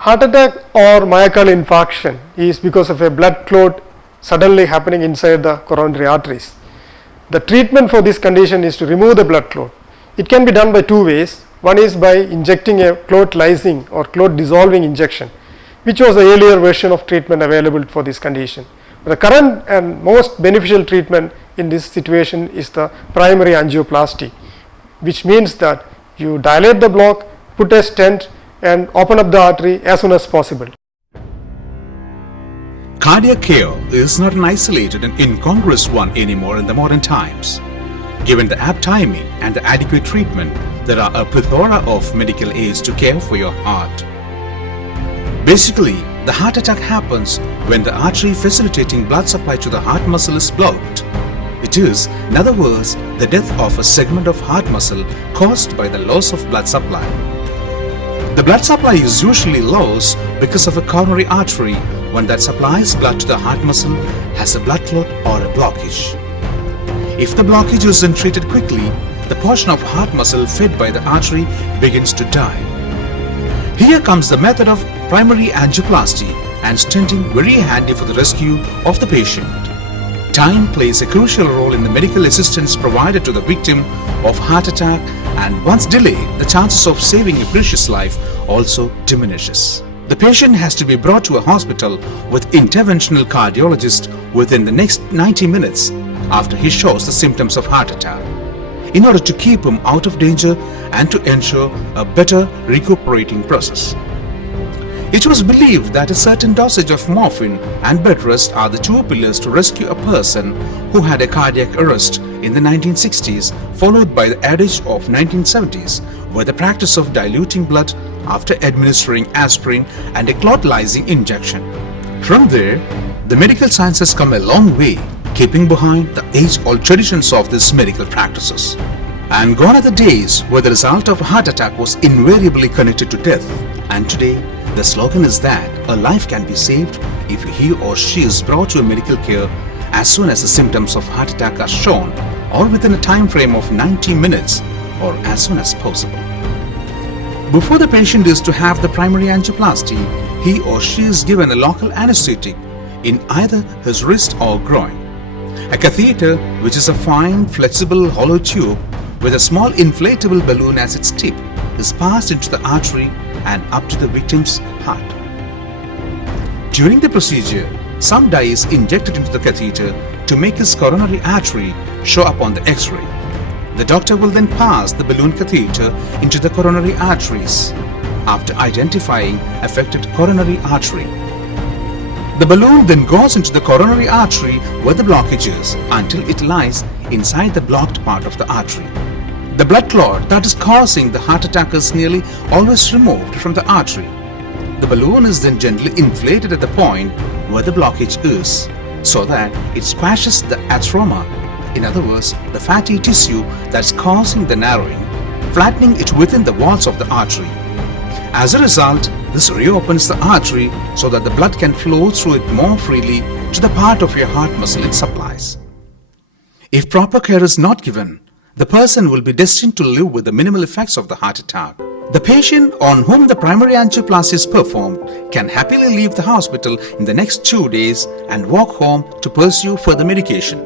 Heart attack or myocardial infarction is because of a blood clot suddenly happening inside the coronary arteries. The treatment for this condition is to remove the blood clot. It can be done by two ways. One is by injecting a clot lysing or clot dissolving injection, which was the earlier version of treatment available for this condition. The current and most beneficial treatment in this situation is the primary angioplasty, which means that you dilate the block, put a stent and open up the artery as soon as possible. Cardiac care is not an isolated and incongruous one anymore in the modern times. Given the apt timing and the adequate treatment, there are a plethora of medical aids to care for your heart. Basically, the heart attack happens when the artery facilitating blood supply to the heart muscle is blocked. It is, in other words, the death of a segment of heart muscle caused by the loss of blood supply. The blood supply is usually lost because of a coronary artery when that supplies blood to the heart muscle has a blood clot or a blockage. If the blockage isn't treated quickly, the portion of heart muscle fed by the artery begins to die. Here comes the method of primary angioplasty and stenting very handy for the rescue of the patient. Time plays a crucial role in the medical assistance provided to the victim of heart attack, and once delayed, the chances of saving a precious life also diminishes. The patient has to be brought to a hospital with interventional cardiologist within the next 90 minutes after he shows the symptoms of heart attack, in order to keep him out of danger and to ensure a better recuperating process. It was believed that a certain dosage of morphine and bed rest are the two pillars to rescue a person who had a cardiac arrest in the 1960s, followed by the adage of 1970s, where the practice of diluting blood after administering aspirin and a clot lysing injection. From there, the medical science has come a long way, keeping behind the age-old traditions of these medical practices. And gone are the days where the result of a heart attack was invariably connected to death. And today, the slogan is that a life can be saved if he or she is brought to a medical care as soon as the symptoms of heart attack are shown, or within a time frame of 90 minutes, or as soon as possible. Before the patient is to have the primary angioplasty, he or she is given a local anesthetic in either his wrist or groin. A catheter, which is a fine, flexible, hollow tube with a small inflatable balloon as its tip, is passed into the artery and up to the victim's heart. During the procedure, some dye is injected into the catheter to make his coronary artery show up on the X-ray. The doctor will then pass the balloon catheter into the coronary arteries after identifying affected coronary artery. The balloon then goes into the coronary artery where the blockage is until it lies inside the blocked part of the artery. The blood clot that is causing the heart attack is nearly always removed from the artery. The balloon is then gently inflated at the point where the blockage is, so that it squashes the atheroma, in other words, the fatty tissue that's causing the narrowing, flattening it within the walls of the artery. As a result, this reopens the artery so that the blood can flow through it more freely to the part of your heart muscle it supplies. If proper care is not given, the person will be destined to live with the minimal effects of the heart attack. The patient on whom the primary angioplasty is performed can happily leave the hospital in the next 2 days and walk home to pursue further medication.